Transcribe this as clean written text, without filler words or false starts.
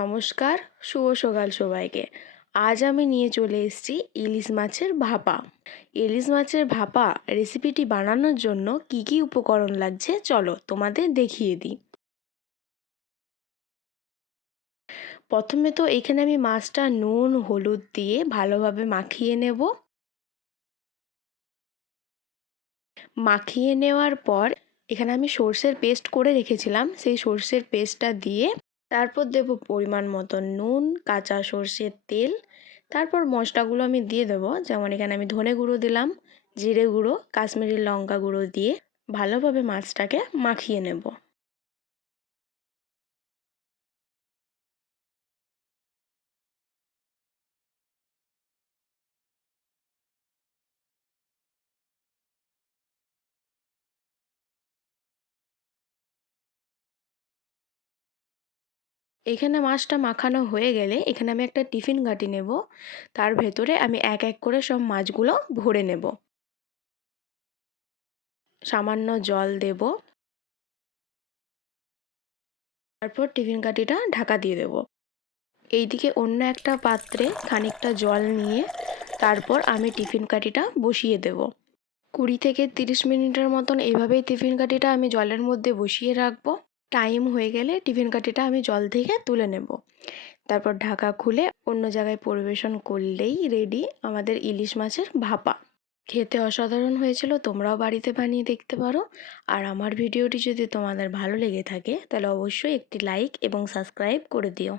নমস্কার, শুভ সকাল সবাইকে। আজ আমি নিয়ে চলে এসেছি ইলিশ মাছের ভাপা। ইলিশ মাছের ভাপা রেসিপিটি বানানোর জন্য কি কি উপকরণ লাগছে চলো তোমাদের দেখিয়ে দিই। প্রথমে তো এখানে আমি মাছটা নুন হলুদ দিয়ে ভালোভাবে মাখিয়ে নেব। মাখিয়ে নেওয়ার পর এখানে আমি সর্ষের পেস্ট করে রেখেছিলাম, সেই সর্ষের পেস্টটা দিয়ে তারপর দেব পরিমাণ মতো নুন, কাঁচা সর্ষের তেল। তারপর মশলাগুলো আমি দিয়ে দেবো, যেমন এখানে আমি ধনে গুঁড়ো দিলাম, জিরে গুঁড়ো, কাশ্মীরি লঙ্কা গুঁড়ো দিয়ে ভালোভাবে মাছটাকে মাখিয়ে নেব। এখানে মাছটা মাখানো হয়ে গেলে এখানে আমি একটা টিফিন ঘাঁটি নেব, তার ভেতরে আমি এক এক করে সব মাছগুলো ভরে নেব। সামান্য জল দেব, তারপর টিফিন কাঠিটা ঢাকা দিয়ে দেব। এইদিকে অন্য একটা পাত্রে খানিকটা জল নিয়ে তারপর আমি টিফিন কাঠিটা বসিয়ে দেব। 20 থেকে 30 মিনিটের মতন এইভাবেই টিফিন কাঠিটা আমি জলের মধ্যে বসিয়ে রাখবো। টাইম হয়ে গেলে টিফিন কাঠিটা আমি জল থেকে তুলে নেব। তারপর ঢাকা খুলে অন্য জায়গায় পরিবেশন করলেই রেডি আমাদের ইলিশ মাছের ভাপা। খেতে অসাধারণ হয়েছিল, তোমরাও বাড়িতে বানিয়ে দেখতে পারো। আর আমার ভিডিওটি যদি তোমাদের ভালো লেগে থাকে তাহলে অবশ্যই একটি লাইক এবং সাবস্ক্রাইব করে দিও।